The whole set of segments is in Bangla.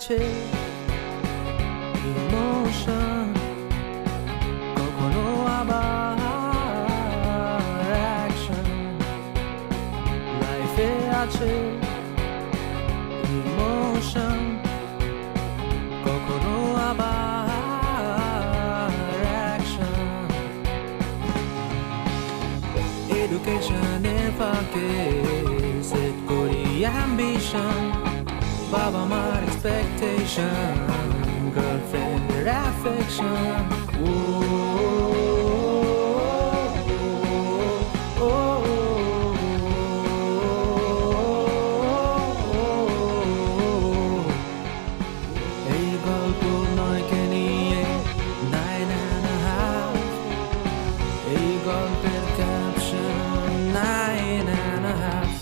আছে ইমোশন, কখনো আবার অ্যাকশন। লাইফে আছে ইমোশন, কখনো আবার অ্যাকশন। এডুকেশনের ফাঁকে সেট করি অ্যাম্বিশন, বাবা মার এক্সপেকটেশন, গার্লফ্রেন্ডের অ্যাফেকশন। এই গল্প নয়কে নিয়ে 9.5, এই গল্পের ক্যাপশন 9.5।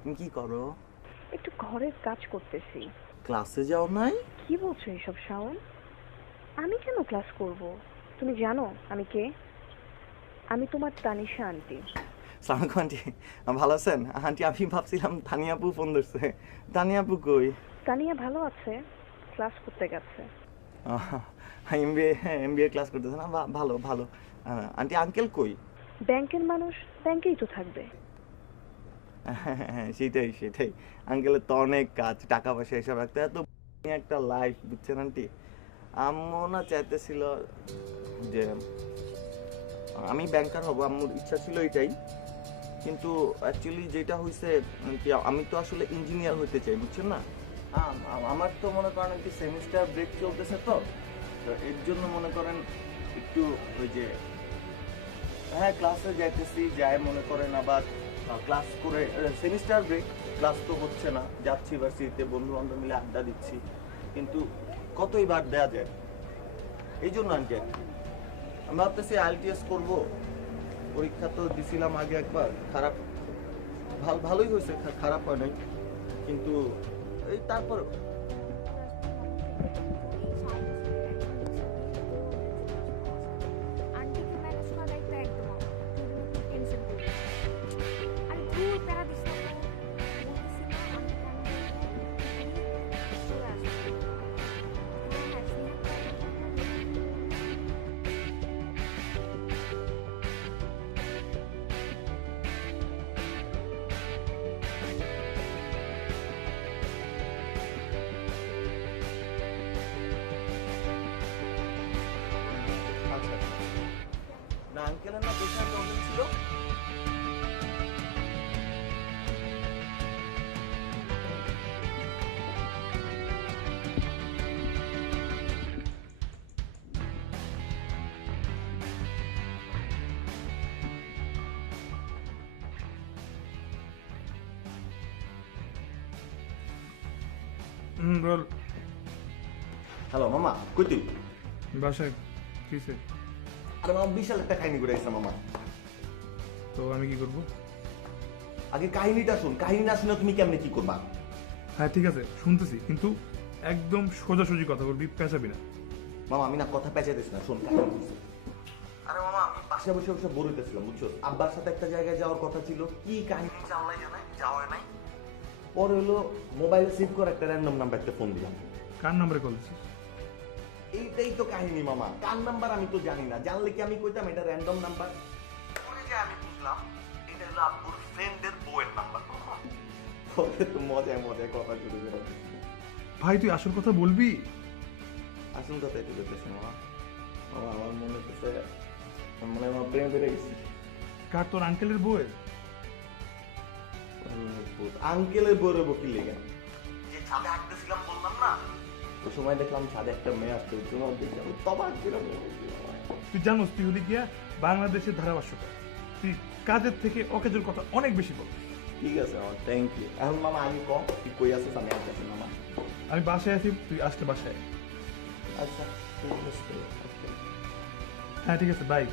তুমি কি করো? একটু ঘরের কাজ করতেছি। ক্লাসে যাও নাই? কি বলছো এসব শাওন? আমি কেন ক্লাস করব? তুমি জানো আমি কে? আমি তোমার তানিশা আন্টি। সালাম আন্টি, ভালো আছেন? আন্টি আমি ভাবছিলাম তানিয়া আপু ফোন ধরছে। তানিয়া আপু কই? তানিয়া ভালো আছে, ক্লাস করতে গেছে। এমবিএ ক্লাস করতেছে না? ভালো ভালো। আন্টি আঙ্কেল কই? ব্যাংকের মানুষ ব্যাংকেই তো থাকবে। হ্যাঁ সেটাই সেটাই। আঙ্কেলের তো অনেক কাজ, টাকা পয়সা এসব রাখতে, এত একটা লাইফ, বুঝছেন আন্টি? আম্মু না চাইতেছিল যে আমি ব্যাংকার হব, আম্মুর ইচ্ছা ছিল এটাই। কিন্তু অ্যাকচুয়ালি যেটা হয়েছে কি, আমি তো আসলে ইঞ্জিনিয়ার হতে চাই, বুঝছেন না? আমার তো মনে করেন একটি সেমিস্টার ব্রেক চলতেছে, তো এর জন্য মনে করেন একটু ওই যে হ্যাঁ ক্লাসে যাইতেছি, যাই মনে করেন আবার ক্লাস করে সেমিস্টার ব্রেক, ক্লাস তো হচ্ছে না, যাচ্ছি ভার্সিটিতে, বন্ধু বান্ধব মিলে আড্ডা দিচ্ছি, কিন্তু কতই বার দেওয়া যায়। এই জন্য আর কি আমি ভাবতেছি আইএলটিএস করবো। পরীক্ষা তো দিছিলাম আগে একবার, খারাপ ভালোই হয়েছে, খারাপ হয় নাই, কিন্তু এই তারপর না আঙ্কেলের না পেশার প্রবলেম ছিল। বল। হ্যালো মামা, কই তুই? বাসায় কিসে? আরে মামা বিশাল একটা কাহিনী করে আসছে মামা। তো আমি কি করব? আগে কাহিনীটা শুন, কাহিনী না শুনে তুমি কেমনে কি করবা? হ্যাঁ ঠিক আছে শুনতেছি, কিন্তু একদম সোজাসুজি কথা বলবি, পেঁচাবি না। মামা আমি না কথা পেঁচাইতেছি না, শোন কাহিনী হইছে। আরে মামা আমি পাশে বসে বসে বোর হইতেছিলাম, বুঝছো? আব্বার সাথে একটা জায়গায় যাওয়ার কথা ছিল, কি কাহিনী জানলাই জানাই যাওয়া নাই। পরে হলো মোবাইলে সেভ করে একটা র্যান্ডম নাম্বারকে ফোন দিলাম। কার নাম্বারে কল দিছিস? এইটাই তো কাহিনী মামা, কার নাম্বার আমি তো জানি না, জানলে কি আমি কইতাম এটা র্যান্ডম নাম্বার? পরে যে আমি বুঝলাম এটা হলো আব্বুর ফ্রেন্ডের বউয়ের নাম্বার। পরে তো মজায় মজায় কথা শুরু করে। ভাই তুই আসল কথা বলবি? আসল কথা একটু বলতেছি মামা। মামা আমার মনে হচ্ছে মানে আমার প্রেম বেড়ে গেছি। কার? তোর আঙ্কেলের বউয়ের? আঙ্কেলের বউয়ের বকিল লেগে যে ছাদে হাঁটতেছিলাম বললাম না, ওই সময় দেখলাম ছাদে একটা মেয়ে আসতে, তোমার দেখে আমি তবাক করে তুই জানোস তুই হলি গিয়া বাংলাদেশের ধারাভাষ্যকার, তুই কাজের থেকে অকাজের কথা অনেক বেশি বল। ঠিক আছে মামা, থ্যাংক ইউ। এখন মামা আমি কম, তুই কই আছিস? আমি আসতেছি মামা। আমি বাসায় আছি, তুই আসতে বাসায়। আচ্ছা ঠিক আছে, ওকে। হ্যাঁ ঠিক আছে, বাই।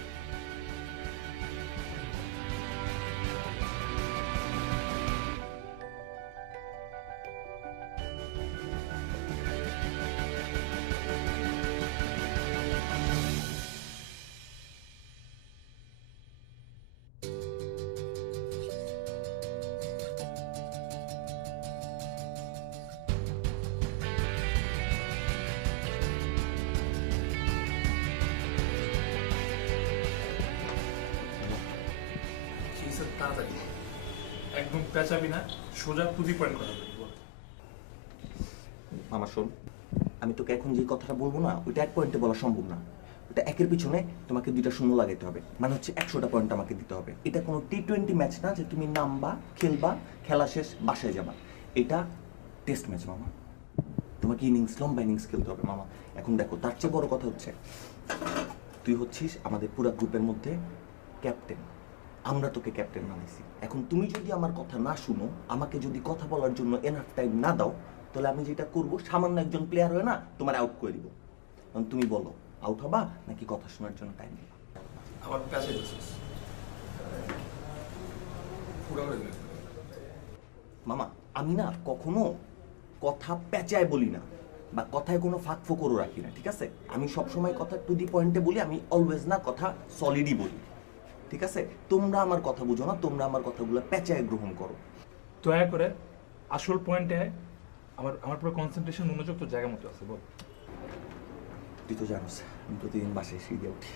তাড়াতাড়ি বল। একদম পেঁচাবি না, সোজা টু দি পয়েন্ট কথা বলবি, বল। মামা শোন, আমি তোকে এখন যে কথাটা বলবো না ওইটা এক পয়েন্টে বলা সম্ভব না। ওটা একের পিছনে তোমাকে 2টা শূন্য লাগাইতে হবে, মানে হচ্ছে 100টা পয়েন্ট আমাকে দিতে হবে। এটা কোনো T20 ম্যাচ না যে তুমি নামবা, খেলবা, খেলা শেষ বাসায় যাবা। এটা টেস্ট ম্যাচ মামা, তোমাকে লম্বা ইনিংস খেলতে হবে মামা। এখন দেখো, তার চেয়ে বড় কথা হচ্ছে তুই হচ্ছিস আমাদের পুরো গ্রুপের মধ্যে ক্যাপ্টেন। আমরা তোকে ক্যাপ্টেন বানাইছি। এখন তুমি যদি আমার কথা না শুনো, আমাকে যদি কথা বলার জন্য এনাফ টাইম না দাও, তাহলে আমি যেটা করব, সামান্য একজন প্লেয়ার হয়ে না তোমার আউট করে দিব। এখন তুমি বলো, আউট হবা নাকি কথা শোনার জন্য টাইম দিবা? আবার পেঁচাই দিছিস, পুরো করে দিলি। মামা আমি না কখনো কথা পেঁচায় বলি না, বা কথায় কোনো ফাঁক ফোকরও রাখি না, ঠিক আছে? আমি সবসময় কথা টু দি পয়েন্টে বলি, আমি অলওয়েজ না কথা সলিডই বলি, ঠিক আছে? তোমরা আমার কথা বুঝো না, তোমরা আমার কথাগুলো পেঁচায় গ্রহণ করো। দয়া করে আসল পয়েন্টে আয়। আমার আমার পুরো কনসেন্ট্রেশন মনোযোগ তো জায়গা মতো আছে, বল। তুই তো জানোস আমি প্রতিদিন বাসায় সিঁড়ি উঠি।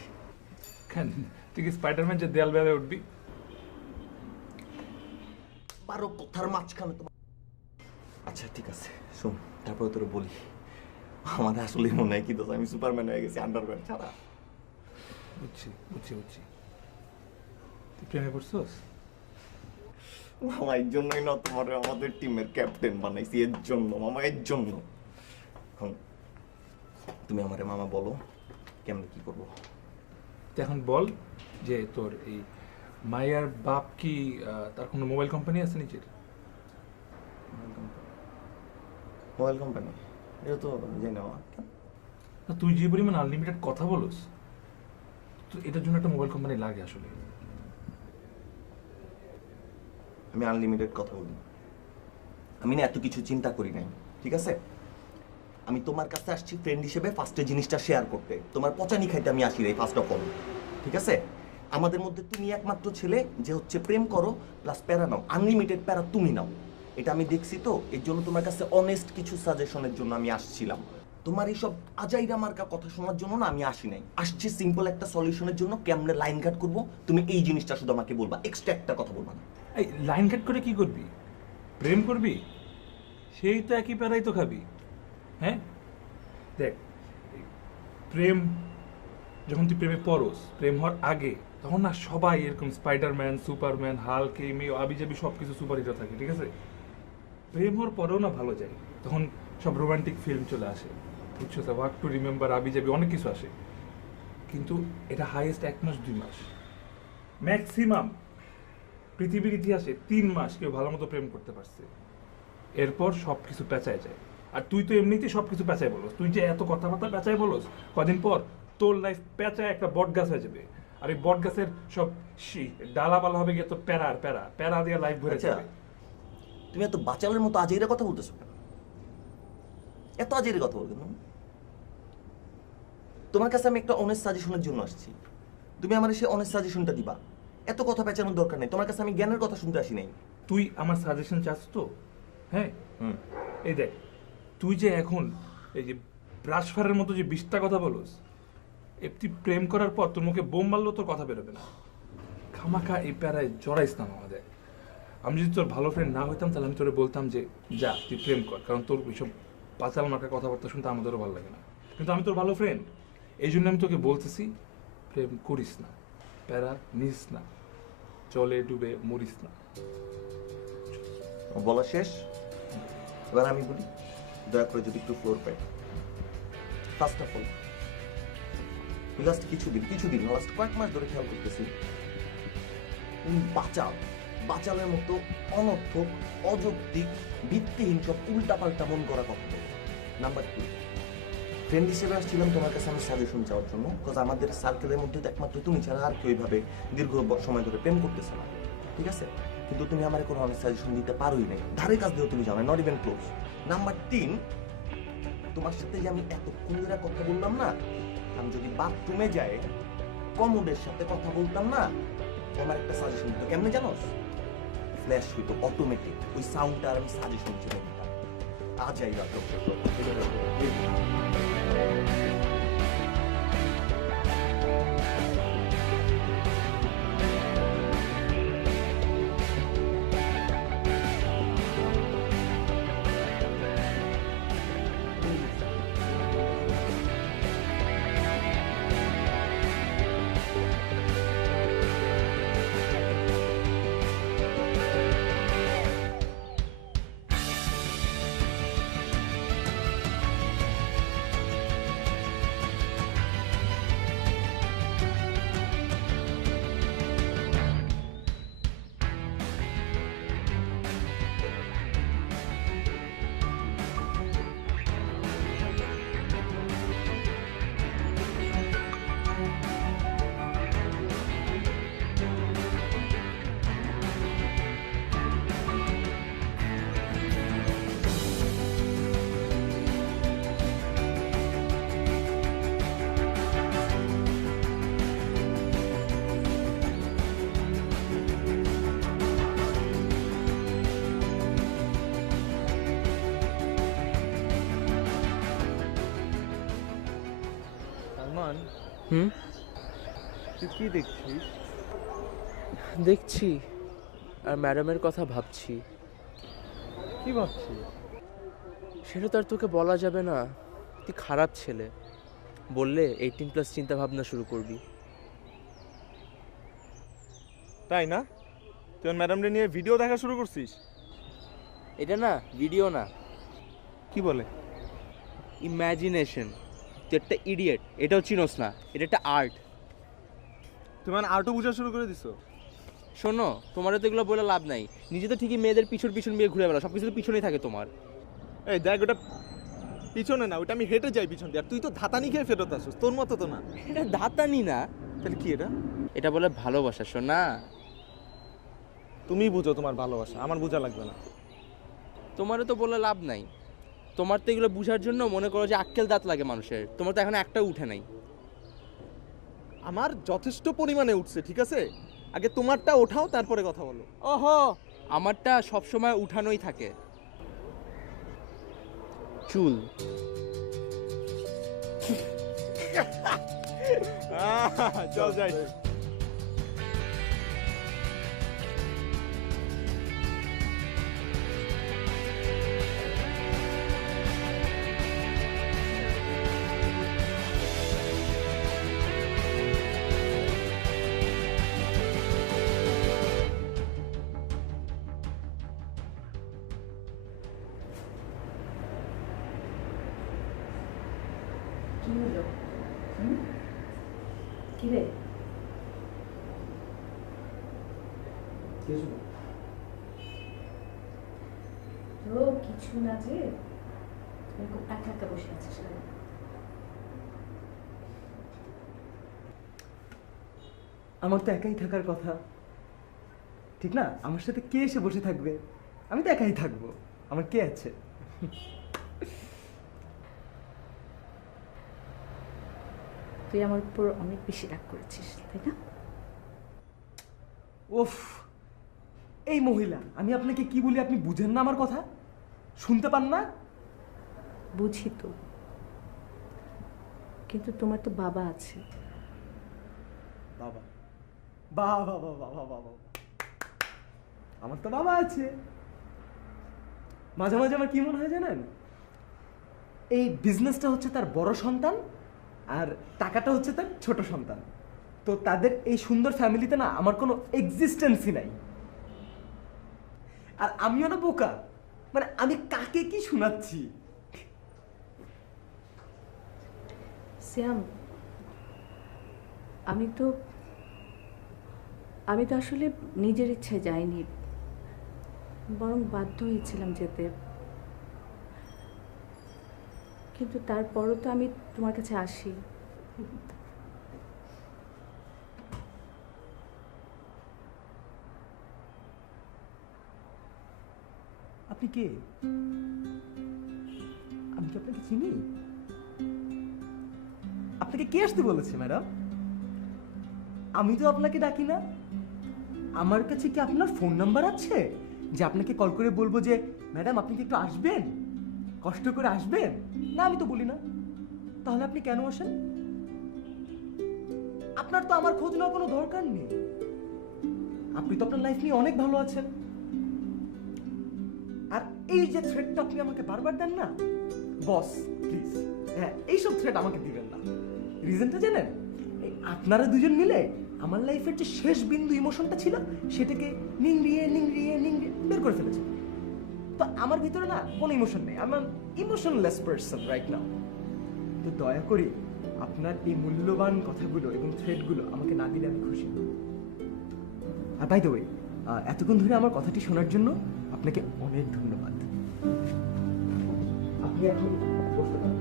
কেন তুই কি স্পাইডারম্যান যে দেয়াল বেয়ে উঠবি? বারো কথার মাঝখানে তোমার। আচ্ছা ঠিক আছে শোন, তারপরে তোর বলি, আমার আসলে মনে হয় কি দোষ, আমি সুপারম্যান হয়ে গেছি আন্ডারম্যান ছাড়া। বুঝছি বুঝছি বুঝছি, তুই প্রেমে পড়ছস? মামা এর জন্যই না তোমার আমাদের টিমের ক্যাপ্টেন বানাইছি, এর জন্য মামা, এর জন্য। এখন তুমি আমারে মামা বলো কেমন কি করবো? তুই এখন বল যে তোর এই মায়ের বাপ কি তার কোনো মোবাইল কোম্পানি আছে নিজের? Mobile company? এটা তো জানি না মামা। না, তুই যে পরিমাণ আনলিমিটেড কথা বলস, তো এটার জন্য একটা মোবাইল কোম্পানি লাগে আসলে। আমি আনলিমিটেড কথা বলি, আমি না এত কিছু চিন্তা করি নাই, ঠিক আছে? আমি তোমার কাছে আসছি ফ্রেন্ড হিসেবে ফার্স্টে জিনিসটা শেয়ার করতে, তোমার পচানি খাইতে আমি আসি নাই ফার্স্ট অফ অল, ঠিক আছে? আমাদের মধ্যে তুমি একমাত্র ছেলে যে হচ্ছে প্রেম করো প্লাস প্যারা নাও, আনলিমিটেড প্যারা তুমি নাও, এটা আমি দেখছি। তো এর জন্য তোমার কাছে অনেস্ট কিছু সাজেশনের জন্য আমি আসছিলাম। তোমার এইসব আজাইরা মার্কা কথা শোনার জন্য না আমি আসি নাই, আসছি সিম্পল একটা সলিউশনের জন্য, কেমনে লাইন কাট করবো তুমি এই জিনিসটা শুধু আমাকে বলবা, এক্সট্রা একটা কথা বলবা না। এই লাইন কাট করে কি করবি? প্রেম করবি? সেই তো একই প্যারাই তো খাবি। হ্যাঁ দেখ, প্রেম যখন তুই প্রেমে পড়স, প্রেম হওয়ার আগে তখন না সবাই এরকম স্পাইডারম্যান, সুপারম্যান, হাল্ক, মেয়ে আবিজাবি সব কিছু সুপার হিরো থাকে, ঠিক আছে? প্রেম হওয়ার পরেও না ভালো যায়, তখন সব রোমান্টিক ফিল্ম চলে আসে, বুঝছো? ওয়াক টু রিমেম্বার, আবিজাবি অনেক কিছু আসে। কিন্তু এটা হাইয়েস্ট 1 মাস 2 মাস, ম্যাক্সিমাম পৃথিবীর ইতিহাসে 3 মাস কেউ ভালো মতো প্রেম করতে পারছে, এরপর সব কিছু পেঁচায় যায়। আর তুই তো এমনিতেই সব কিছু পেঁচায় বলস, তুই যে এত কথাবার্তা পেঁচায় বলস, কদিন পর তোর লাইফ পেঁচায় একটা বট গাছ হয়ে যাবে, আর এই বট গাছের সব ডালাপালা হবে গিয়ে তোর প্যারা আর প্যারা প্যারা দিয়ে লাইফ ভরে আচ্ছা, যাবে। তুমি এত বাচালের মতো আজেরা কথা বলতেছো কেন? এত আজেরা কথা বলবেন? তোমার কাছে আমি একটা অনেস্ট সাজেশনের জন্য আসছি, তুমি আমার সেই অনেস্ট সাজেশনটা দিবা। এত কথা পেঁচানোর দরকার নেই, তোমার কাছে আমি জ্ঞানের কথা শুনতে আসি নাই। তুই আমার সাজেশন চাস তো? হ্যাঁ, এই দেখ, তুই যে এখন এই যে ব্রাশফারের মতো যে 20টা কথা বলস, তুই প্রেম করার পর তোর মুখে বোম মারলেও তোর কথা বেরোবে না। খামাখা এই প্যারায় জড়াইস না আমাদের। আমি যদি তোর ভালো ফ্রেন্ড না হইতাম তাহলে আমি তোরে বলতাম যে যা তুই প্রেম কর, কারণ তোর ওইসব পাঁচাল মার্কা কথাবার্তা শুনতে আমাদেরও ভালো লাগে না। কিন্তু আমি তোর ভালো ফ্রেন্ড, এই জন্য আমি তোকে বলতেছি প্রেম করিস না, প্যারা নিস না, চলে ডুবে মরিস না। বলা শেষ, এবার আমি বলি, দয়া করে যদি একটু floor pi. First of all, last কিছুদিন লাস্ট কয়েক মাস ধরে খেয়াল করতেছি বাচালের মতো অনর্থক, অযৌক্তিক, ভিত্তিহীন সব উল্টাপাল্টা মন করা কথা বলে। নাম্বার 2, ফ্রেন্ড হিসেবে আসছিলাম তোমার কাছে আমি সাজেশন চাওয়ার জন্য, বিকজ আমাদের সার্কেলের মধ্যে তো একমাত্র তুমি ছাড়া আর কেউ এইভাবে দীর্ঘ সময় ধরে প্রেম করতেছে না, ঠিক আছে? কিন্তু তুমি আমার কোনো অনেক সাজেশন দিতে পারোই নাই, ধারে কাজ দিয়েও তুমি জানো, নট ইভেন ক্লোজ। নাম্বার 3, তোমার সাথে যে আমি এতক্ষণ ধরে কথা বললাম না, আমি যদি বাথরুমে যাই কমোডের সাথে কথা বলতাম না, তোমার একটা সাজেশন দিত, কেমনে জানোস? ফ্ল্যাশ হইতো অটোমেটিক, ওই সাউন্ডটা আর আমি সাজেশন হিসেবে দিতাম। আজ এই রাত শাওন, হুম তুই কি দেখছিস? দেখছি আর ম্যাডামের কথা ভাবছি। কি ভাবছিস? সেটা তো আর তোকে বলা যাবে না, তুই খারাপ ছেলে। বললে 18+ চিন্তা ভাবনা শুরু করবি। তাই না? তুই ম্যাডামরে নিয়ে ভিডিও দেখা শুরু করছিস? এটা না ভিডিও না, কি বলে? ইমাজিনেশন। তুই একটা ইডিয়েট, এটাও চিনোস না, এটা একটা আর্ট। তুমি মানে আর্টও বোঝা শুরু করে দিছো? শোনো, তোমারও তো এগুলো বলে লাভ নাই। নিজে তো ঠিকই মেয়েদের পিছন পিছন বিয়ে ঘুরে বেড়াও, সব কিছু তো পিছনেই থাকে তোমার। এই দেখ, ওটা পিছনে না, ওটা আমি হেঁটে যাই পিছন দিয়ে। আর তুই তো ধাতানি খেয়ে ফেরত আসিস, তোর মতো তো না। এটা দাতানি না, তাহলে কি এটা? এটা বলে ভালোবাসা। শোনা, তুমি বুঝো তোমার ভালোবাসা, আমার বোঝা লাগবে না। তোমারও তো বলে লাভ নাই। তোমার তো এগুলো বুঝার জন্য মনে করো যে আক্কেল দাঁত লাগে মানুষের, তোমার তো এখন একটাও উঠে নাই। আমার যথেষ্ট পরিমাণে উঠছে, ঠিক আছে? আগে তোমারটা ওঠাও, তারপরে কথা বলো। ওহো, আমারটা সবসময় উঠানোই থাকে। চুল। চল যাই। কি হলো? কি রে? তো কিছু না যে, এরকম একা একা বসে আছিস কেন? আমার তো একাই থাকার কথা, ঠিক না? আমার সাথে কে এসে বসে থাকবে? আমি তো একাই থাকবো, আমার কে আছে? তুই আমার উপর অনেক বেশি রাগ করেছিস, তাই না? উফ, এই মহিলা, আমি আপনাকে কি বলি আপনি বুঝেন না আমার কথা? শুনতে পান না? বুঝি তো, কিন্তু তোমার তো বাবা আছে। বাবা, বাবা বাবা বাবা বাবা, আমার তো বাবা আছে। মাঝে মাঝে আমার কি মনে হয় জানেন? এই বিজনেসটা হচ্ছে তার বড় সন্তান, আর টাকাটা হচ্ছে তার ছোট সন্তান। তো তাদের এই সুন্দর ফ্যামিলিতে না আমার কোনো এক্সিস্টেন্সই নাই। আর আমিও না বোকা, মানে আমি কাকে কি শোনাচ্ছি? শ্যাম, আমি তো আসলে নিজের ইচ্ছায় যাইনি, বরং বাধ্য হয়েছিলাম যেতে। কিন্তু তারপরও তো আমি তোমার কাছে আসি। আপনি কে? আমি কি আপনাকে চিনি? আপনাকে কে আসতে বলেছে ম্যাডাম? আমি তো আপনাকে ডাকি না। আমার কাছে কি আপনার ফোন নাম্বার আছে যে আপনাকে কল করে বলবো যে ম্যাডাম আপনি কি একটু আসবেন, কষ্ট করে আসবেন? না, আমি তো বলি না। তাহলে আপনি কেন আসেন? আপনার তো আমার খোঁজ নেওয়ার কোনো দরকার নেই। আপনি তো আপনার লাইফ নিয়ে অনেক ভালো আছেন। আর এই যে থ্রেটটা আপনি আমাকে বারবার দেন না, বস প্লিজ, হ্যাঁ এইসব থ্রেট আমাকে দিবেন না। রিজনটা জানেন? এই আপনারা দুজন মিলে আমার লাইফের যে শেষ বিন্দু ইমোশনটা ছিল সেটাকে নিংড়িয়ে নিংড়িয়ে নিংড়িয়ে বের করে ফেলেছে। তো আমার ভিতরে না কোনো ইমোশন নেই, আমি ইমোশনলেস পারসন রাইট নাও। তো দয়া করে আপনার এই মূল্যবান কথাগুলো এবং থ্রেটগুলো আমাকে না দিলে আমি খুশি হব। আর বাই দ্য ওয়ে, এতক্ষণ ধরে আমার কথাটি শোনার জন্য আপনাকে অনেক ধন্যবাদ। আপনি এখন বসতে পারেন।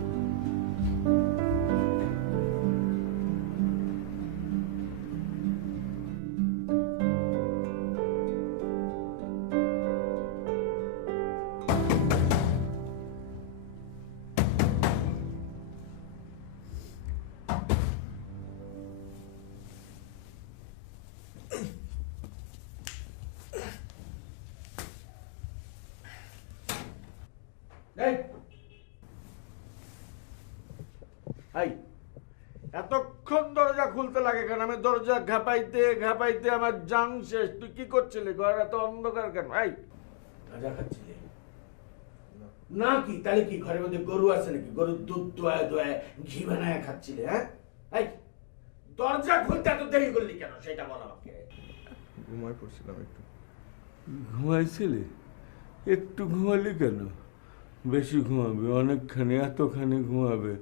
এতক্ষণ দরজা খুলতে লাগে কেন? আমি দরজা ঘাপাইতে ঘাপাইতে আমার জান শেষ। তুই কি করছিলি? ঘর এত অন্ধকার কেন? এই গাঁজা খাচ্ছিলি না কি? তাহলে কি ঘরের মধ্যে গরু আছে নাকি? গরুর দুধ দোয়ায় দোয়ায় ঘি বানায় খাচ্ছিলি? হ্যাঁ, এই দরজা খুলতে এত দেরি করলি কেন সেটা বল আমাকে। ঘুমায় পড়ছিলাম একটু। ঘুমাইছিলি? একটু ঘুমালি কেন? বেশি ঘুমাবে, অনেকখানি, এতখানি ঘুমাবে।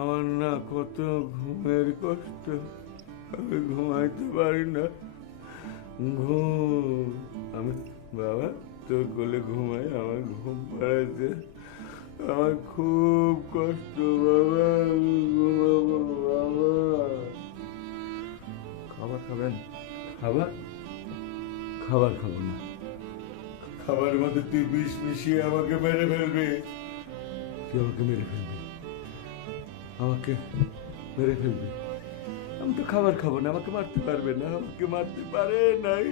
আমার না কত ঘুমের কষ্ট, আমি ঘুমাইতে পারি না। ঘুম আমি বাবা তোর কোলে ঘুমাই, আমার ঘুম পাড়াইতে আমার খুব কষ্ট বাবা, আমি ঘুমাবো বাবা। খাবার খাবেন? খাবার? খাবার খাবো না। খাবার মধ্যে তুই বিষ মিশিয়ে আমাকে মেরে ফেলবি। তুই আমাকে মেরে ফেলবি, আমাকে মেরে ফেলবি। আমি তো খাবার খাবো না, আমাকে মারতে পারবে না, আমাকে মারতে পারে নাই,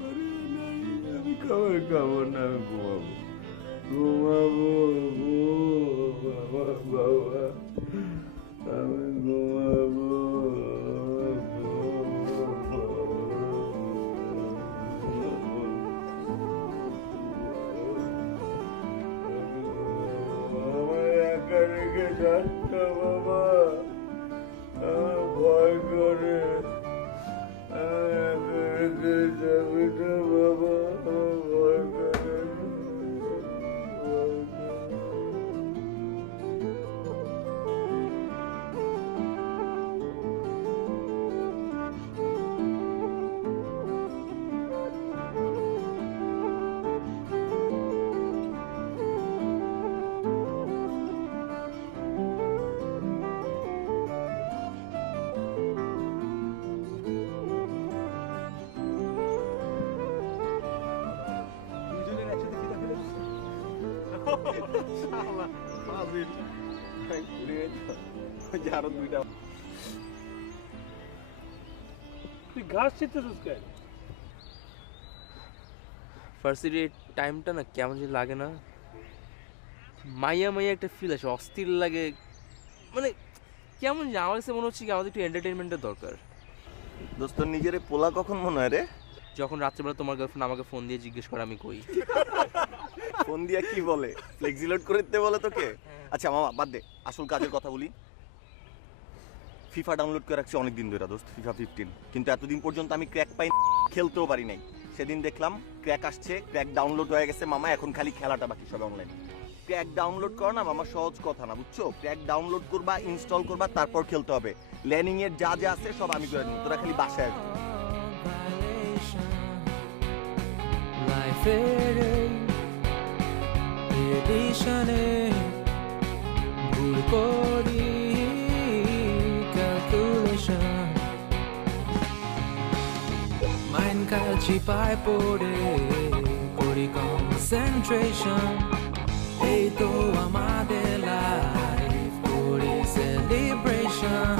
পারে নাই। আমি খাবার খাবো না, আমি ঘুমাবো, ঘুমাবো বাবা বাবা, আমি ঘুমাবো। বাবা আমার ভয় করে, যাবি না বাবা, আমার ভয় করে। আরো দুইটা তুই ঘাস ছিটতেছিস কেন? ভার্সিটির টাইমটা না কেমন যে লাগে না, মাইয়া মাইয়া একটা ফিল আসে, অস্থির লাগে। মানে কেমন যে আমার কাছে মনে হচ্ছে কি আমাদের একটু এন্টারটেনমেন্টের দরকার। দোস্ত নিজের পোলা কখন মনে হয় রে? যখন রাত্রেবেলা তোমার গার্লফ্রেন্ড আমাকে ফোন দিয়ে জিজ্ঞেস করে আমি কই। ফোন দিয়া কি বলে? ফ্লেক্সিলোড করে দিতে বলে তোকে? আচ্ছা মামা বাদ দে, আসল কাজের কথা বলি। ফিফা ডাউনলোড করে রাখছি অনেকদিন ধরে দোস্ত, FIFA 15, কিন্তু এতদিন পর্যন্ত আমি ক্র্যাক পাই, খেলতেও পারি নাই। সেদিন দেখলাম ক্র্যাক আসছে, ক্র্যাক ডাউনলোড হয়ে গেছে মামা, এখন খালি খেলাটা বাকি সব অনলাইন। ক্র্যাক ডাউনলোড করা না মামা সহজ কথা না, বুঝছো? ক্র্যাক ডাউনলোড করবা, ইনস্টল করবা, তারপর খেলতে হবে। ল্যানিং এর যা যা আছে সব আমি করে দেবো, তোরা খালি বাসায় আসবি। Life এডিশনে ভুল করি ক্যালকুলেশন, মাইন্ড কালছি পায় পড়ে করি কনসেন্ট্রেশন। এই তো আমাদের লাইফ, করি সেলিব্রেশন।